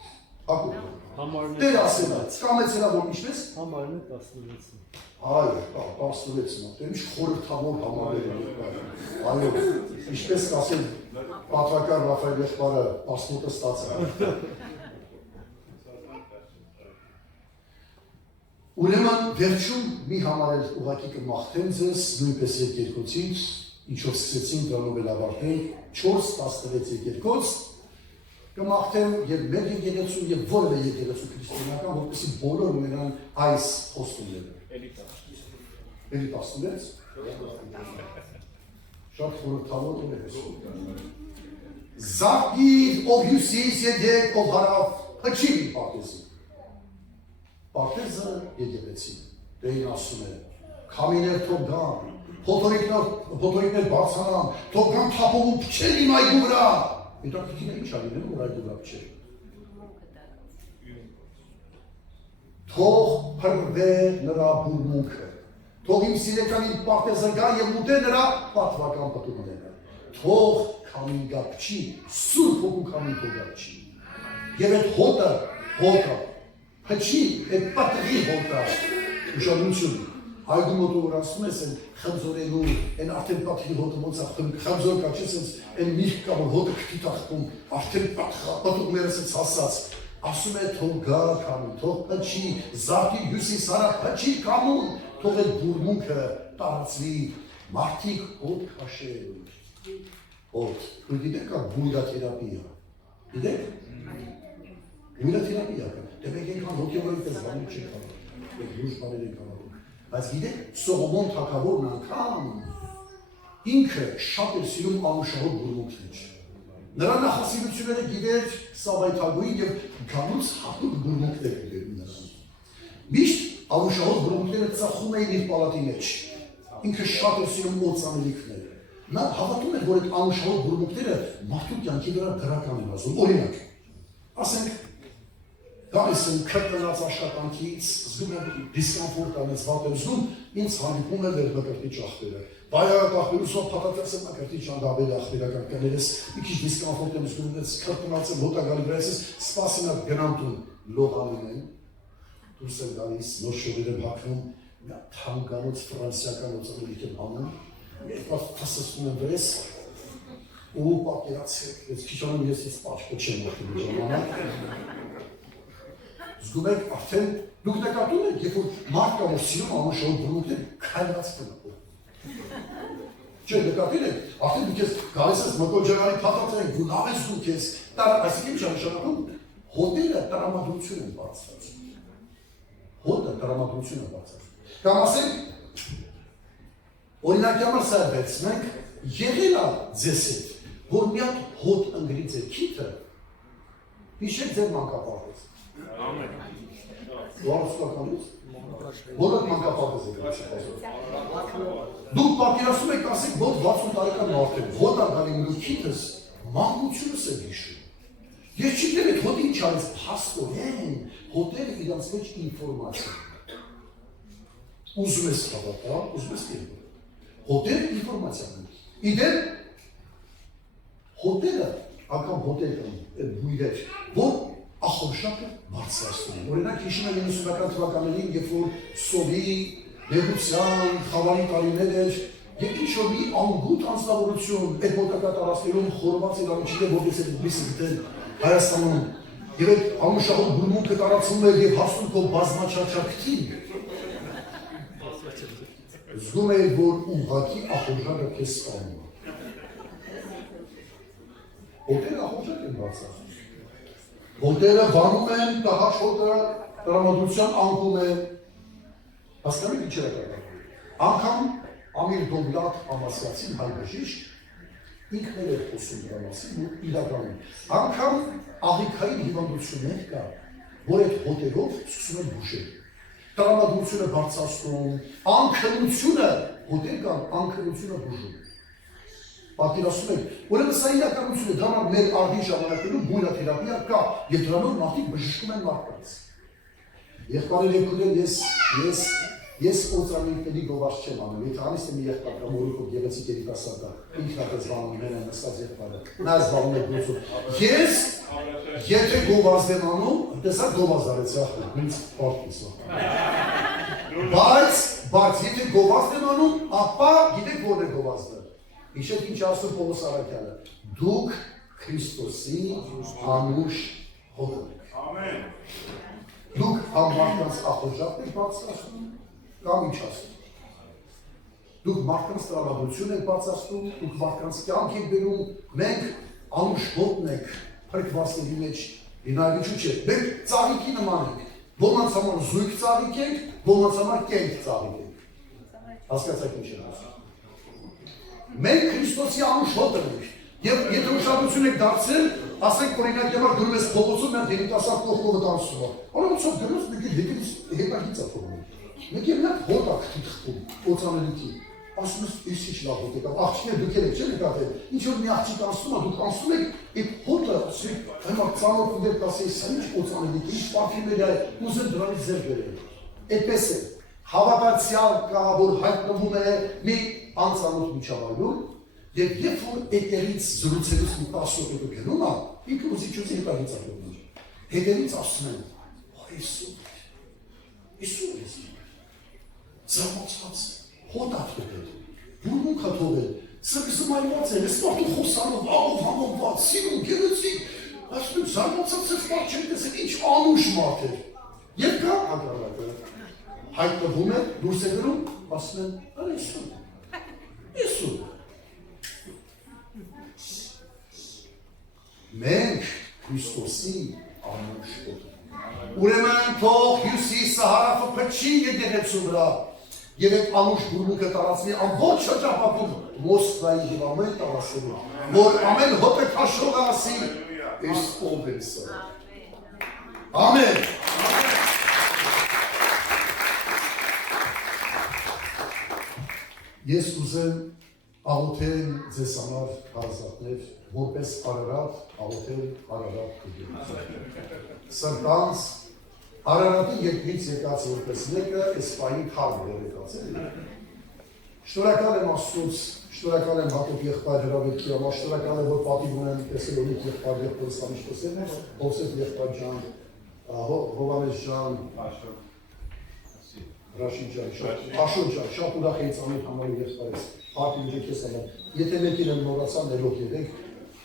Ակուր։ Տեր ասել է, կամեցել է որ ինչպես։ Համարն է 16-ը։ Այո, 16-ն, դե ինչ խորհրդավոր համարել է։ Այո, ինչպես կասել պատվական Ռաֆայել եղբայրը 18-ը ստացա։ Ուրեմն վերջում մի համարել ուղղակի կմաղթեմ ձեզ, նույնպես եկեղեցուց, ինչով սկսեցինք դրանով էլ ավարտենք, 4-16 եկեղեցուց կմաղթեմ եւ մեր եկեղեցու եւ որևէ եկեղեցու քրիստոնեական, որպեսզի բոլորը ունենան այս խոստումները։ Էլի 16 շատ խորհրդավոր է։ Զավգիր ով հյուսիս եկեք ով հարավ, հչի մի պարտեզի։ Պարտեզը եկեղեցին, Տերն ասում է, քամիներ թող գան, փոթորիկներ բարձրանան, թող գան թափով փչել իմ այգու վրա։ Հետաքրքիր է ինչ ա լինում, որ այգու վրա փչել։ Թող փրվե նրա բուրմունքը, թող իմ սիրեկանին պարտեզը գա եւ ուտե նրա պատվական պտուղները։ Թող քամին գա փչի, սուրբ հոգու քամին թող գա փչի։ Եվ այդ հոտը փչի, այդ պատրի հոտը, ուշադրություն, այգու մոտը որ ասում ես, են խմձորելու, են արդեն պատրի հոտը ոնց աղթում, խմձոր կա չես են միրգ կա, որ հոտը քթի տախտում, արդեն պատուղներս ես հասած, ասում է թող գա քամին, թող փչի, զարդի հյուսիս հարավ փչի քամուն, թող այդ բուրմունքը տարածվի, մարդիկ հոտ քաշեն, հոտ, ու գիտեք կա բույրաթերապիա, գիտեք, բույրաթերապիա կա, դե մենք ենքան հոգևորի պես բանում չենք կարող, մենք լուժ բաներ ենք կարող, բայց գիտեք Սողոմոն թագավորն անգամ ինքը շատ էր սիրում անուշահոտ բուրմունքներ, Նրա նախասիրությունները գիտեր Սավայթագույն և գանուց հատուկ բուրմունքներ էր նրան։ Միշտ անուշահոտ բուրմունքները ծախում էին իր պալատի մեջ։ Ինքը շատ էր սիրում օծանելիքներ։ Նա հավատում էր, որ այդ անուշահոտ բուրմունքները մարդու կյանքի վրա դրական են ազդում։ Օրինակ, ասենք, գալիս եմ քրտնած աշխատանքից, զգում եմ դիսկոմֆորտ անեց վատ եմ զգում, ինձ հանդիպում է վերմակրտիչ աղբերը։ Բայարատ աղբերուց որ փաթաթած եմ մակրտիչ անդաբել աղբերական կներես, մի քիչ դիսկոմֆորտ եմ զգում, ես քրտնած եմ հոտագալի վրայից ես սպասին ակ գնամ տուն, լոդանում եմ, դուրս եմ գալիս, նոր շորեր եմ հագնում, մի թանկանոց ֆրանսիական օծանելիք եմ հանում, երկար թասսում եմ վրես, ու պատկերացրեք, ես քիչ անում ես պաչկո չեմ ողտում ժամանակ, զգում եք արդեն դուք նկատում եք, երբ որ մարդ կա, որ սիրում անուշահոտ բուրմունքներ քայլած կնապով։ Չէ, նկատել եք, արդեն դուք ես գալիս ես մկոջարանի փաթաթային, դու լավ ես զգում քեզ, այսինքն ինչ է նշանակում, հոտերը տրամադրություն են բարձրացնում։ Հոտը տրամադրություն է բարձրացնում։ Կամ ասենք, օրինակի համար սա վերցնենք, եղել է ձեզ հետ, որ մի հատ հոտ ընկրի ձեր քիթը, հիշեք ձեր մանկապարտեզ։ Դու արուսկականից, որոք մանկապարտեզ եք ասում։ Դուք պատկերացնում եք ասեք, որ 60 տարեկան մարդ է, հոտ անգանի մրու քիթս, մանկությունս է հիշում։ Ես չգիտեմ այդ հոտը ինչ արեց, փաստորեն, հոտերը իրանց մեջ ինֆորմացիա։ Ուզում ես հավատալ, ուզում ես կերպել։ Հոտերը ինֆորմացիա են։ Իդեպ, հոտերը, անգամ հոտեր կան, բույրեր, որ ախորժակը բարձրացնում են։ Օրինակ հիշում եմ 90-ական թվականներին, երբ որ սովի, նեղության, խավարի տարիներ էր, և ինչ-որ մի անգութ անձնավորություն այդ մոտակա տարածքներում խորված էր ամիջիներ, որպես այդ բիսը գտել Հայաստանում, և այդ անուշահոտ բուրմունքը տարածվում էր և հասնում քո բազմաչարչակթին, զգում էր, որ ուղղակի ախորժակը քեզ ստանում է։ Հոտերը ախորժակ են բարձրացնում։ Հոտերը վանում են, տահաճ հոտը տրամադրության անկում է, հասկանում եք ինչ է կատարվում։ Անգամ Ամիր Դովլաթ Ամասյացին հայ բժիշկ ինքն էր խոսում դրա մասին ու իրականում։ Անգամ աղիքային հիվանդություններ կա, որ այդ հոտերով սկսում են բուժել։ Տրամադրությունը բարձրացնում, անքնությունը, հոտեր կան, անքնությունը բուժում։ Պատկերացնում եք, ուրեմն սա իրականություն է, դրանով մեր արդի ժամանակներում բույրաթերապիա կա, և դրանով մարդիկ բժշկում են մարդկանց։ Եղբայրներ եք ուտել, ես օծանելիքների գովազ չեմ անում, եթե անից եմ եղբայր կամ օրիքով գեղեցիկ երիտասարդ, ինքն է զբաղվում մենը նստած եղբայրը, նա զբաղվում է գործով։ Ես, եթե գովազ եմ անում, տեսակ գովազ արեց ախր, ինձ պարտից բայց եթե գովազ եմ անում, ապա գիտեք որն է գովազդը։ Իշեք ինչ ասում Պողոս Արաքյանը, դուք Քրիստոսի անուշ հոտն եք։ Դուք համ մարդկանց ախորժակն եք բարձրացնում, կամ ինչ ասում։ Դուք մարդկանց տրամադրություն եք բարձրացնում, դուք մարդկանց կյանք եք բերում, մենք անուշ հոտն եք փրկվածների մեջ, ինայնիչու չէ, մենք ծաղիկի նման ենք, ոմանց համար զույգ ծաղիկ ենք, ոմանց համար կենք ծաղիկ ենք։ Հասկացաք ինչ եմ ասում։ Մենք Քրիստոսի անուշ հոտն ենք, և եթե ուշադրություն եք դարձրել, ասենք օրինակի համար գրում ես փողոցում, մենք երիտասարդ կողքովը տանցում է։ Օրինակ գրում ես մեկ հետագից է թողնում։ Մեկ եմ նա հոտ ակտի թխում, օծանելիքի։ Ասում ես ինչ լավ հոտ եկավ, աղջիկներ դուք եք չեմ նկատել, ինչ որ մի աղջիկ անցնում է, դուք անցնում եք, այդ հոտը, հիմա ծանոթ ուներ կասեի, սա ինչ օծանելիք, ինչ պարֆիմերիա է, ուզեմ դրանից ձեր բերել։ Այդպես է, հավատացյալ կա, որ հայտնվում է մի անծանոթ միջավայրում, և երբ որ էտերից զրուցելուց մի 10 րոպե գնում է, ինքը ուզիչուձի հետագից է գնում։ Հետևից ասում են, Իսուր ես զարմացած, հոտ ատվել, բուրմունք է թողել, սրկսում այլված է, ես մարդու խոսանով, աղով համոված, սիրում, գեղեցիկ, ասում զարմացած ես մարդ չեմ տեսել, ինչ անուշ մարդ էր։ Եվ կա հակառակը, հայտնվում է, դուրս է գրում, ասում են, արա Իսուր։ Մենք Քրիստոսի անուշ հոտ Ուրեմն թող հյուսիսը հարավը փչի եկեղեցու վրա, Եվ այդ անուշ բուրմունքը տարածվի ամբողջ շրջապատում Մոսկվայի և ամեն տարածելու, որ ամեն հոտը քաշողը ասի, ես ով եմ սա։ Ամեն։ Ես ուզեմ աղոթել ձեզ համար հարազատներ, որպես Արարատ, աղոթել Արարատ կգին։ Սրտանց, Արարատի երկրից եկած որպես մեկը, այս պային քարն էր եկած էլի։ Շնորհակալ եմ Աստծուց, շնորհակալ եմ Հակոբ եղբայր հրավերքի համար, շնորհակալ եմ, որ պատիվ ունեմ Թեսալոնիկ եղբայր եղբորստան ինչպես էր, Հովսեփ եղբայր ջան, Հովհաննես ջան, Ռաշիդ ջան, Աշոտ ջան, շատ ուրախ եմ ամեն համարի եղբայրս, հարկի ուժեք ես ամեն, եթե մեկին եմ նորացան ներող եղեք,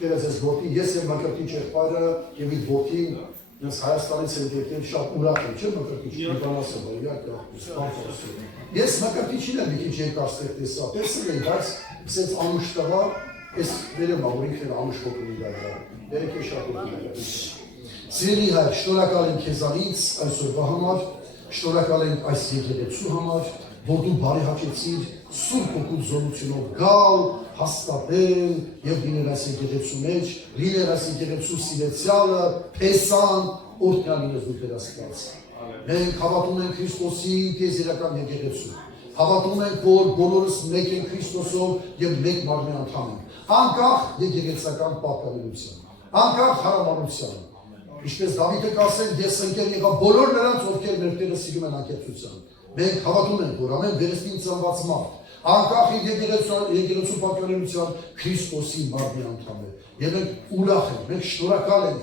կերած ես որդին, ես եմ մկրտիչ եղբայրը և իդ որդին, ես Հայաստանից եմ եկել, շատ ուրախ եմ, չէ մկրտիչ, իրանասը բարիակը, սպանցոսը։ Ես մկրտիչին եմ մի քիչ երկաստեղ տեսա, տեսել եմ, բայց սենց անուշ տղա, ես վերեմ ա, որ ինքն անուշ ոտունի դայրա, երեք է շատ ոտունի դայրա։ Սիրելի հայր, շնորհակալ եմ քեզանից այսօրվա համար, շնորհակալ եմ այս եկեղեցու համար, որ դու բարեհաճեցիր Սուրբ Հոգու զորությունով գալ, հաստատել եւ լինել այս եկեղեցու մեջ, լինել այս եկեղեցու սիրեցյալը, փեսան, օրհնյալ լինես դու Տեր Աստված։ Մենք հավատում ենք Քրիստոսի տիեզերական եկեղեցու։ Հավատում ենք, որ բոլորս մեկ են Քրիստոսով եւ մեկ մարմնի անդամ ենք, անկախ եկեղեցական պատկանելիության, անկախ հարամանության։ Ինչպես Դավիթը կասել, ես ընկեր եղա բոլոր նրանց, ովքեր մեր Տերը սիրում են անկեղծության։ Մենք հավատում ենք, որ ամեն վերստին ծնված մարդ, անկախ եկեղեցու պատկանելիության Քրիստոսի մարմնի անդամ է։ Եվ մենք ուրախ ենք, մենք շնորհակալ ենք,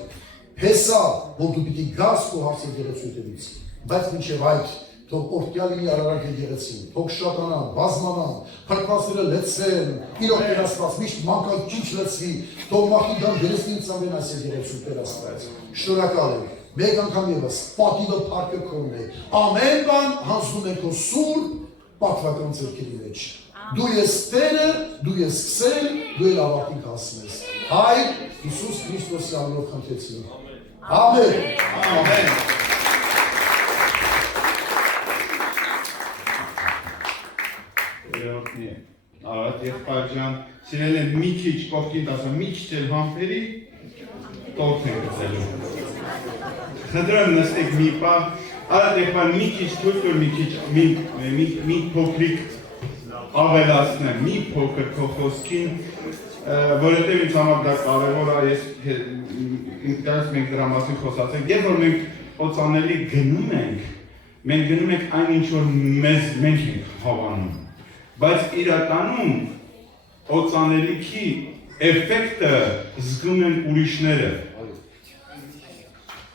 հեսա, որ դու պիտի գաս քո հարց եկեղեցու հետևից, բայց մինչև այդ թող օրհնյալ լինի Արարատ եկեղեցին, թող շատանան, բազմանան, փրկվածները լցվեն, իրոք Տեր Աստված, միշտ մանկաճիչ լցվի, թող մարդիկ գան վերստին ծնվեն այս եկեղեցու Տեր Աստված։ Շնորհակալ եմ, մեկ անգամ ևս պատիվը փառքը քոնն է, ամեն բան հանձնում է քո սուրբ պատվական ձեռքերի մեջ։ Դու ես Տերը, դու ես սկսել, դու էլ ավարտին կհասնես։ Հայր Հիսուս Քրիստոսի անունով խնդրեցինք։ Ամեն։ Ամեն։ Արարատ եղբայր ջան, սիրել եմ մի քիչ կողքին տասը, մի քիչ էլ համբերի, տորթ են գծելու։ Խնդրեմ նստեք մի պահ, Արարատ եղբայր մի քիչ թույլ տուր, մի փոքրիկ ավելացնեմ, մի փոքր քո խոսքին, որովհետև ինձ համար դա կարևոր է, ես ինքնարս մենք դրա մասին խոսացենք, երբ որ մենք օծանելի գնում ենք, մենք գնում ենք այն ինչ որ մենք ենք հավանում, բայց իրականում օծանելիքի էֆեկտը զգում են ուրիշները։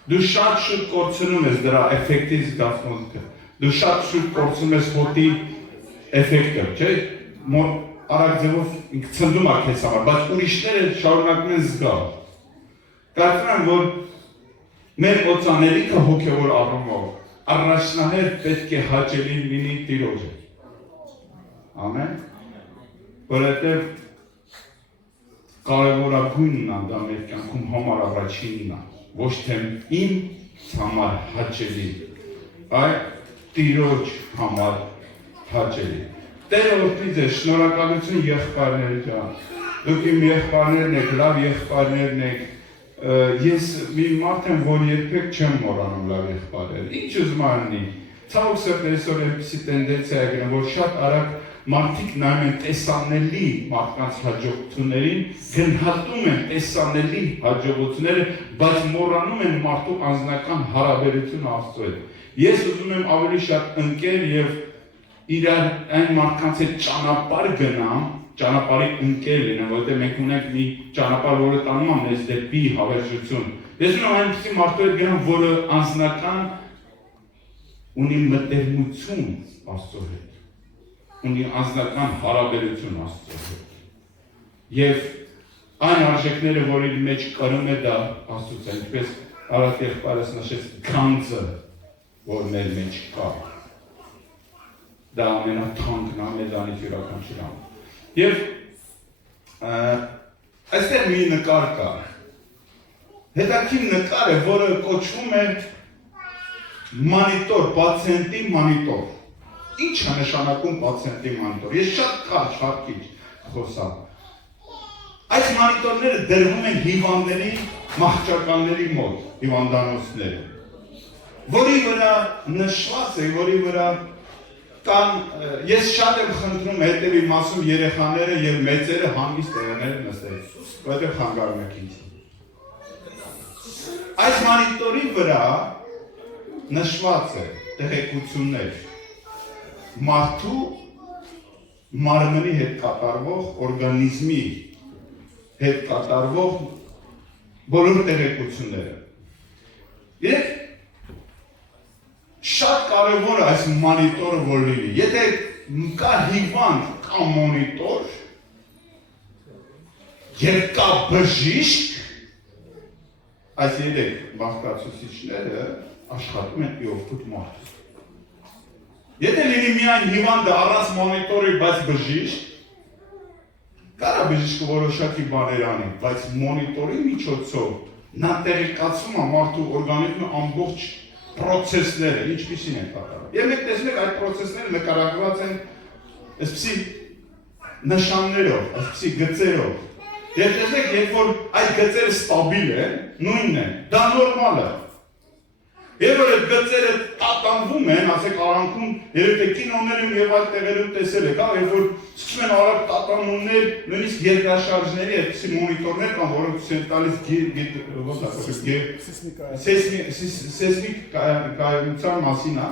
Դու շատ շուտ կորցնում ես դրա էֆեկտի զգացմունքը, դու շատ շուտ կորցնում ես հոտի էֆեկտը, չէ՞, արագ ձևով ինքը ցնդում է քեզ համար, բայց ուրիշները շարունակում են զգալ։ Կարծում եմ, որ մեր օծանելիքը հոգևոր առումով առաջնահերթ պետք է հաճելի լինի Տիրոջը։ Ամեն, որովհետև կարևորագույնն է դա մեր կյանքում համար առաջինն է, ոչ թե իմ համար հաճելի, այլ Տիրոջ համար հաճելի։ Տերը օրհնի ձեզ, շնորհակալություն եղբայրներ ջան, դուք իմ եղբայրներն եք, լավ եղբայրներն եք, ես մի մարդ եմ, որ երբեք չեմ մոռանում լավ եղբայրներ, ինչ ուզում անի, ցավոք սրտի այսօր այնպիսի տենդենցիա է գնում, որ շատ արագ մարդիկ նայում են տեսանելի մարդկանց հաջողություններին, գնահատում են տեսանելի հաջողությունները, բայց մոռանում են մարդու անձնական հարաբերությունը Աստծո հետ։ Ես ուզում եմ ավելի շատ ընկեր եւ իրար այն մարդկանց հետ ճանապարհ գնամ, ճանապարհի ընկեր լինեմ, որովհետեւ մենք ունենք մի ճանապարհ, որը տանում է մեզ դեպի հավերժություն։ Ես ուզում եմ այնպիսի մարդու հետ գնամ, որը անձնական ունի մտերմություն Աստծո հետ, ունի անձնական հարաբերություն Աստծո հետ։ Եվ այն արժեքները, որ իր մեջ կրում է դա Աստծուց է, ինչպես Արարատ եղբայրս նշեց, գանձը, որ մեր մեջ կա։ Դա ամենաթանկն է մեզանից յուրաքանչյուր անում։ Եվ այստեղ մի նկար կա։ Հետաքրքիր նկար է, որը կոչվում է մանիտոր, պացիենտի մանիտոր։ Ինչ է նշանակում պացիենտի մոնիտոր։ Ես շատ կարճ հարկիչ խոսամ։ Այս մոնիտորները դրվում են հիվանդների, մահճականների մոտ, հիվանդանոցները, որի վրա նշված է, որի վրա կան, ես շատ եմ խնդրում հետևի մասում երեխաները եւ մեծերը հանգիստ տեղներ նստել, որտեղ խանգարում եք ինձ։ Այս մոնիտորի վրա նշված է տեղեկություններ մարդու մարմնի հետ կատարվող, օրգանիզմի հետ կատարվող բոլոր տեղեկությունները։ Երեք շատ կարևոր է այս մոնիտորը որ լինի։ Եթե կա հիվանդ կա մոնիտոր եւ կա բժիշկ, այս երեք բաղկացուցիչները աշխատում են իօգուտ մարդու։ Եթե լինի միայն հիվանդը առանց մոնիտորի, բայց բժիշկ, կարա բժիշկը որոշակի բաներ անի, բայց մոնիտորի միջոցով նա տեղեկացում է մարդու օրգանիզմի ամբողջ պրոցեսները, ինչպիսին են կատարում։ Եվ մենք տեսնում ենք այդ պրոցեսները նկարագրված են այսպիսի նշաններով, այսպիսի գծերով։ Եվ տեսնեք, երբ որ այդ գծերը ստաբիլ են, նույնն են, դա նորմալ է։ Եվ որ այդ գծերը տատանվում են, ասեք արանքում, երբ թե կինոներում եւ այլ տեղերում տեսել եք, երբ որ սկսում են արագ տատանումներ, նույնիսկ երկրաշարժների այդպիսի մոնիտորներ կան, որոնք ցույց տալիս սեյսմիկ կայունության մասին է,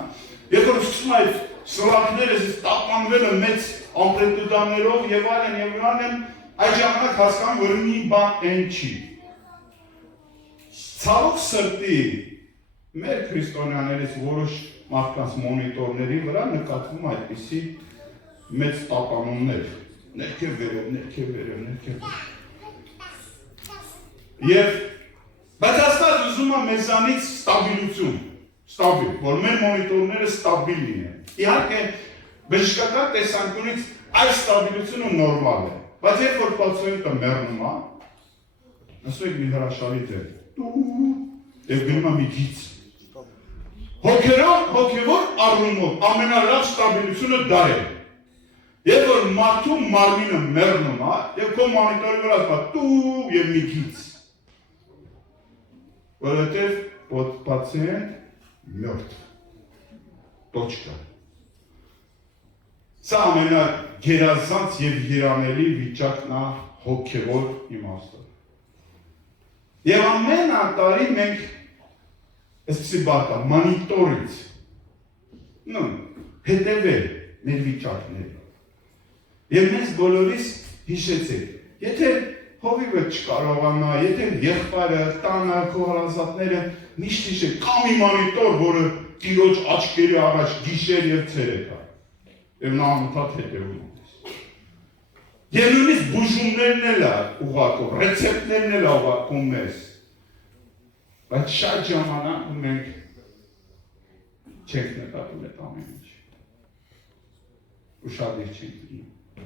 երբ որ սկսում այդ սրահները տատանվելը մեծ ամպլիտուդաներով եւ այլն, այդ ժամանակ հասկանում որ մի բան այն չի։ Ցավոք սրտի մեր քրիստոնյաներից որոշ մարդկանց մոնիտորների վրա նկատվում այդպիսի մեծ տատանումներ, ներքև վերև։ Եվ բայց Աստված ուզում է մեզանից ստաբիլություն, որ մեր մոնիտորները ստաբիլ լինեն։ Իհարկե, բժշկական տեսանկյունից այս ստաբիլությունը նորմալ է, բայց երբ որ պացիենտը մեռնում է, ասում եք մի հրաշալի դեր, եւ գնում է մի գիծ։ Հոգևոր առումով ամենալավ ստաբիլությունը դա է։ Եվ որ մարդու մարմինը մեռնում է, եւ քո մոնիտորի վրա ասում է տու եւ մի գիծ։ Որովհետեւ պացիենտ մերթ։ Точка։ Սա ամենագերազանց եւ երանելի վիճակն է հոգևոր իմաստով։ Եվ ամեն տարի մենք այսպիսի բառ կա, մոնիտորից, հետևել մեր վիճակները։ Եվ մեզ բոլորիս հիշեցեք, եթե հովիվը չկարողանա, եթե եղբայրը, տանը, քո հարազատները միշտ հիշեք, կա մի մոնիտոր, որը տիրոջ աչքերի առաջ գիշեր եւ ցերեկ է։ Եվ նա անընդհատ հետևում է։ Եվ նույնիսկ բուժումներն էլ է ուղղակում, ռեցեպտներն էլ է ուղղակում մեզ։ Բայց շատ ժամանակ մենք չենք նկատում այդ ամեն ինչ։ Ուշադիր չենք լինում։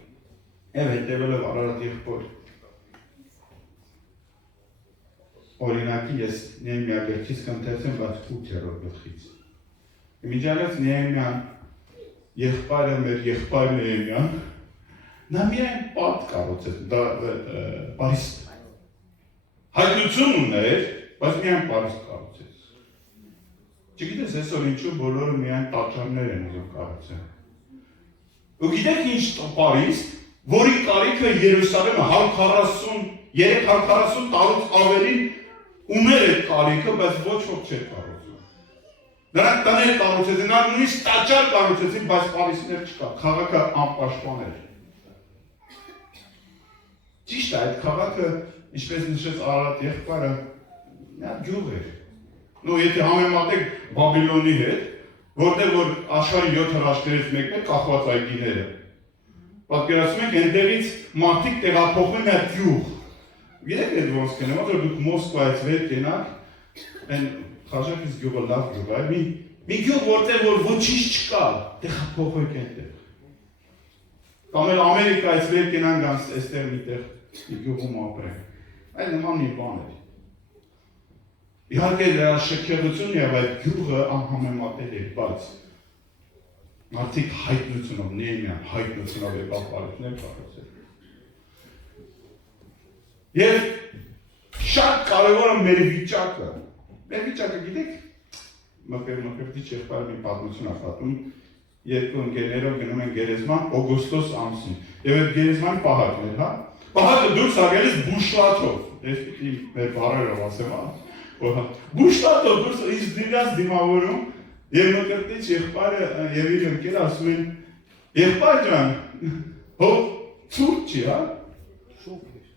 Եվ հետևելով Արարատ եղբոր օրինակի ես Նեհեմիա գրքից կընթերցեմ, բայց 8-րդ գլխից։ Իմիջիալից Նեհեմիան եղբայրը մեր եղբայր Նեհեմիան, նա միայն պատ կառուցեց, դա Փարիզ հայտնություն ուներ, բայց միայն Փարիզ կառուցեց։ Չգիտես այսօր ինչու բոլորը միայն տաճարներ են ուզում կառուցել։ Ու գիտեք ինչ Փարիզ, որի կարիքը Երուսաղեմը 140 տարուց ավելին ուներ այդ կարիքը, բայց ոչ ոք չէր կառուցում։ Նրանք տներ կառուցեցին, նրանք նույնիսկ տաճար կառուցեցին, բայց Փարիզներ չկա, քաղաքը անպաշտպան էր։ Ճիշտ է, այդ քաղաքը, ինչպես նշեց Արարատ եղբայրը, նա գյուղ էր։ Նու եթե համեմատեք Բաբիլոնի հետ, որտեղ որ աշխարհի 7 հրաշքներից մեկն է կախված այգիները։ Պատկերացնում եք, այնտեղից մարդիկ տեղափոխվում են գյուղ։ Գիտեք այդ ոնց կենա, ոնց որ դուք Մոսկվայից վեր կենաք, այն Խաչակից գյուղը լավ գյուղ է, մի գյուղ որտեղ որ ոչինչ չկա, տեղափոխվեք այնտեղ։ Կամ էլ Ամերիկայից վեր կենան գանց այստեղ միտեղ մի գյուղում ապրեն։ Այդ նման մի բան է։ Իհարկե դրա շքեղությունը եւ այդ գյուղը անհամեմատելի է, բայց Մարդիկ հայտնությունով, Նեհեմիան հայտնությունով եկավ բարիքներ կառուցել։ Եվ շատ կարևոր է մեր վիճակը։ Մեր վիճակը գիտեք, մկրտիչ եղբայրը մի պատմություն է պատմում, երկու ընկերներով գնում են գերեզման օգոստոս ամսին։ Եվ այդ գերեզմանի պահակն էր, հա։ Պահակը դուրս ագելիս բուշլաթով։ Ես պիտի մեր բարերով ասեմ, հա։ Բուշլաթով դուրս դիրած դիմավորում եւ մկրտիչ եղբայրը եւ իր ընկերը ասում են եղբայր ջան, հո ցուրտ չի, հա։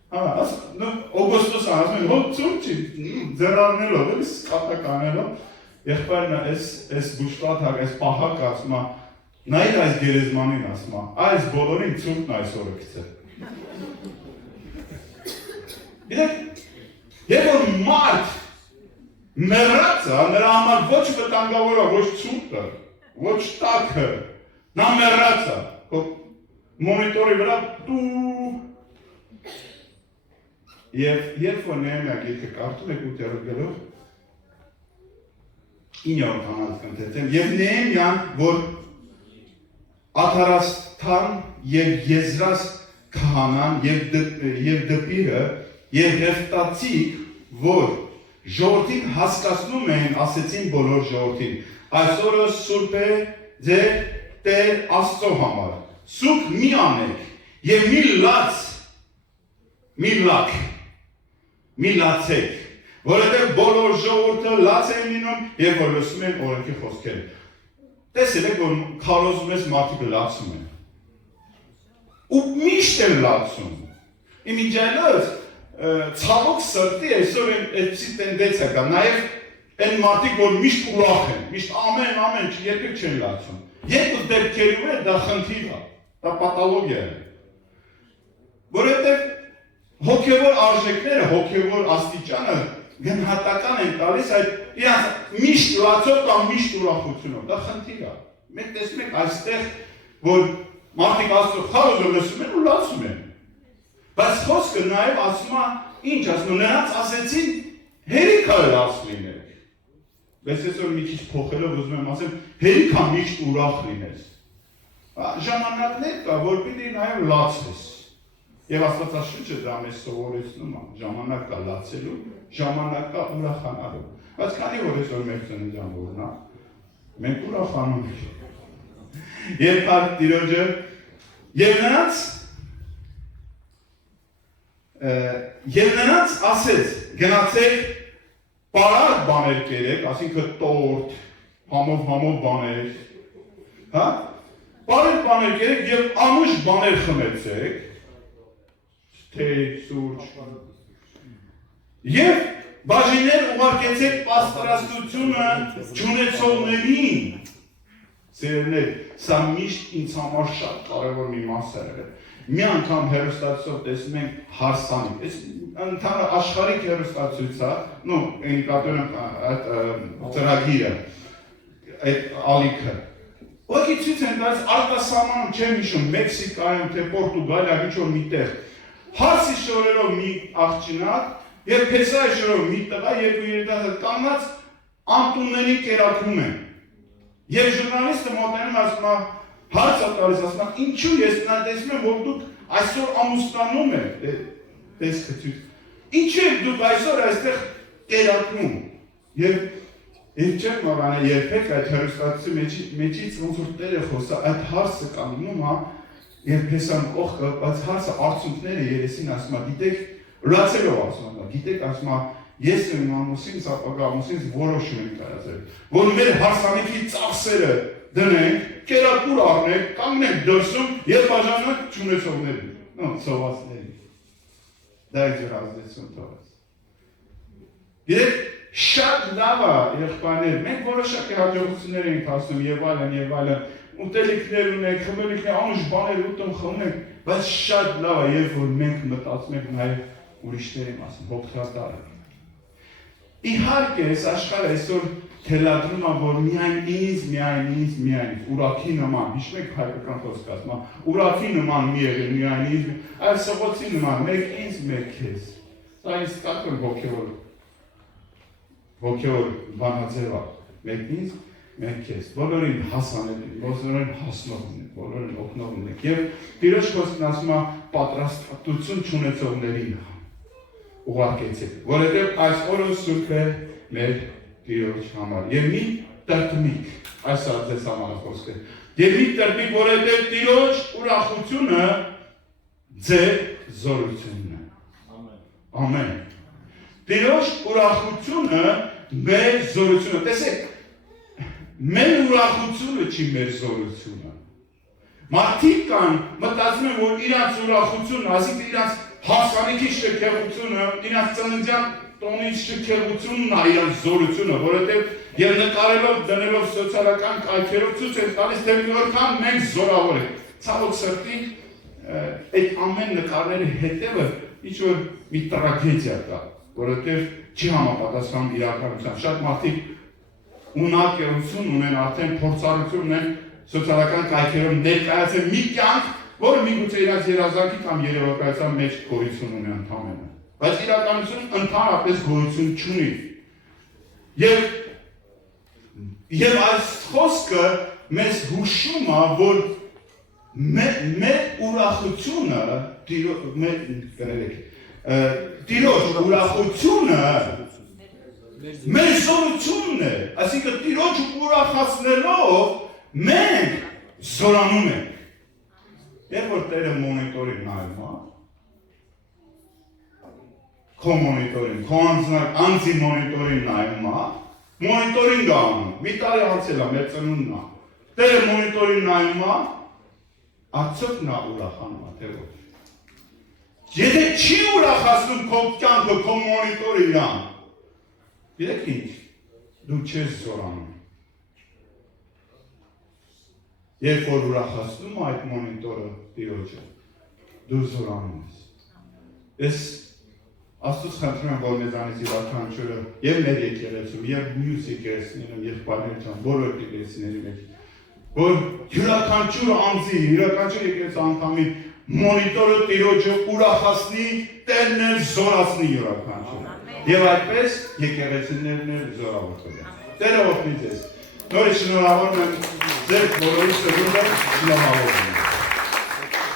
Օգոստոս ասում են, հո ցուրտ չի, ձեռարնելով, էս կապականելով, եղբայրն այս բուշլաթը, այս պահակը ասում է, նայր այս գերեզմանին ասում է, այս բոլորին ցուրտն այսօրը գցել։ Գիտեք, երբ որ մարդ մեռածը, նրա համար ոչ վտանգավոր է, ոչ ցուրտը, ոչ տաքը, նա մեռած է, մոնիտորի վրա տու։ Եվ երբ որ Նեհեմիա գիրքը կարդում եք 8-րդ գլուխ 9-րդ հանած կընթեցեմ, եւ Նեհեմիան, որ Աթարաստան եւ Եզրաս քահանան եւ դպիրը եւ Հեֆտացիկ, որ ժողովրդին հասկացնում են, ասեցին բոլոր ժողովրդին, այսօրը սուրբ է ձեր Տեր Աստծո համար, սուկ մի անեք եւ մի լացեք, որովհետեւ բոլոր ժողովուրդը լաց են լինում եւ որ լսում են օրենքի խոսքերը։ Տեսել եք, որ քարոզում ես մարդիկ լացում են։ Ու միշտ են լացում։ Իմիջայլոց ցավոք սրտի այսօր այդպիսի տենդենսիա կա, նաև այն մարդիկ, որ միշտ ուրախ են, միշտ ամեն երբեք չեն լացում։ Երկու դեպքերում է դա խնդիր է, դա պաթոլոգիա է։ Որովհետև հոգևոր արժեքները, հոգևոր աստիճանը գնահատական են տալիս այդ իրանց միշտ լացով կամ միշտ ուրախությունով, դա խնդիր է։ Մենք տեսնում ենք այստեղ, որ մարդիկ Աստծո խաղը լսում են ու լացում են։ Բայց խոսքը նաև ասում է, ինչ ասում, նրանց ասեցին հերիք է լաց լինեք։ Բայց այսօր մի քիչ փոխելով ուզում եմ ասեմ, հերիք է միշտ ուրախ լինես։ Ժամանակներ կա, որ պիտի նաև լացես։ Եվ Աստվածաշունչը դա մեզ սովորեցնում է, ժամանակ կա լացելու, ժամանակ կա ուրախանալու։ Բայց քանի որ այսօր մեր ծննդյան օրն է, մենք ուրախանում ենք։ Եվ Փառք Տիրոջը, եւ նրանց ասեց, գնացեք պարարտ բաներ կերեք, ասինքն տորտ, համով բաներ, հա? Պարարտ բաներ կերեք եւ անուշ բաներ խմեցեք, թե սուրճ, եւ բաժիներ ուղարկեցեք պաստորաստությունը չունեցողներին։ Սերներ, սա միշտ ինձ համար շատ կարևոր մի մաս է։ Մի անգամ հեռուստացույցով տեսնում ենք հարսանիք։ Այս ընդհանուր աշխարհիկ հեռուստացույցը, ինկատորն այդ ծրագիրը, այդ ալիքը։ Ուղղակի ցույց են տալիս արտասահմանում չեմ հիշում, Մեքսիկայում, թե Պորտուգալիա, ինչ-որ միտեղ։ Հարսի շորերով մի աղջնակ եւ փեսայի շորերով մի տղա, երկու երիտասարդ կանգնած անտունների կերակրում են։ Եվ ժուրնալիստը մոտենում ասում է, հարց է տալիս, ասում է, ինչու ես տեսնում եմ, որ դուք այսօր ամուսնանում եք, տեսքը ցույց։ Ինչու եք դուք այսօր այստեղ կերակրում։ Եվ չեմ մոռանա երբեք այդ հեռուստացույցի մեջից ոնց որ Տերը խոսա, այդ հարցը կանգնում է եւ փեսան կողքը, բայց հարցը արցունքները երեսին ասում է, գիտեք, լացելով ասում է, գիտեք, ասում է, ես ու իմ ամուսինս ապագա ամուսինս որոշում ենք կայացրել, որ մեր հարսանիքի ծախսերը դնենք, կերակուր առնենք, կանգնենք դրսում եւ բաժանենք չունեցողներին, սովածներին։ Դա է ձեր ազդեցություն թողած։ Գիտեք, շատ լավ է եղբայրներ, մենք որոշակի հաջողություններ ենք հասնում եւ այլն, ուտելիքներ ունենք, խմելիքներ, անուշ բաներ ուտում խմում ենք, բայց շատ լավ է, երբ որ մենք մտածում ենք նաեւ ուրիշների մասին, հոգտատար է։ Իհարկե, այս աշխարհը այսօր թելադրում է, որ միայն ինձ, ուրախի նման, հիշում եք հայկական խոսքը ասում է, ուրախի նման մի եղել, միայն ինձ, այլ սողոցի նման, մեկ ինձ, մեկ քեզ։ Սա իսկական հոգևոր բանաձև է, մեկ ինձ, մենք քեզ բոլորին հասանելի, բոլորին հասնողն ենք, բոլորին օգնողն ենք եւ Տիրոջ խոսքն ասում է պատրաստություն չունեցողներին ուղարկեցեք, որովհետեւ այս օրը սուրբ է մեր Տիրոջ համար եւ մի տրտմիկ, այս ասած համար խոսքը եւ մի տրտմիկ, որովհետեւ Տիրոջ ուրախությունը ձեր զորությունն է։ Ամեն։ Տիրոջ ուրախությունը մեր զորությունը, տեսեք, մեր ուրախությունը չի մեր զորությունը։ Մարդիկ կան, մտածում են, որ իրանց ուրախությունը, այսինքն իրանց հասանիքի շքեղությունը, իրանց ծննդյան տոնի շքեղությունն է իրանց զորությունը, որովհետև եւ նկարելով, դնելով սոցիալական կայքերով ցույց են տալիս, թե որքան մենք զորավոր ենք։ Ցավոք սրտի, այդ ամեն նկարների հետևը ինչ-որ մի տրագեդիա կա, որովհետև չի համապատասխանում իրականության։ Շատ մարդիկ ունակերություն ունեն, արդեն փորձառություն ունեն սոցիալական կայքերով ներկայացնել մի կյանք, որը միգուցե իրաց երազանքի կամ երևակայության մեջ գոյություն ունի ընդհանրապես։ Բայց իրականություն ընդհանրապես գոյություն չունի։ Եվ այս խոսքը մեզ հուշում է, որ մեր ուրախությունը, Տիրոջ ուրախությունը մեր զորությունն է, այսինքն Տիրոջ ուրախացնելով մենք զորանում ենք։ Երբ որ Տերը մոնիտորին նայում է, քո մոնիտորին, քո անձի մոնիտորին նայում է, մոնիտորինգ անում, մի տարի անցել է, մեր ծնունդն է, Տերը մոնիտորին նայում է, արդյոք նա ուրախանում է, թե ոչ։ Եթե չի ուրախացնում քո կյանքը, քո մոնիտորը իրան, գիտեք ինչ, դու չես զորանում։ Երբ որ ուրախացնում այդ մոնիտորը Տիրոջը, դու զորանում ես։ Ես Աստծուց խնդրում եմ, որ մեզանից յուրաքանչյուրը եւ մեր եկեղեցու, եւ մյուս եկեղեցիներում, եղբայրներ ջան, բոլոր եկեղեցիների մեջ, որ յուրաքանչյուր անձի, յուրաքանչյուր եկեղեցու անդամի մոնիտորը Տիրոջը ուրախացնի, Տերն էլ զորացնի յուրաքանչյուրը։ Եվ այդպես եկեղեցիներն էլ զորավոր կլինեն։ Տերը օգնի ձեզ։ Նորից շնորհավորում եմ ձեր բոլորի սրտը շնորհավորում։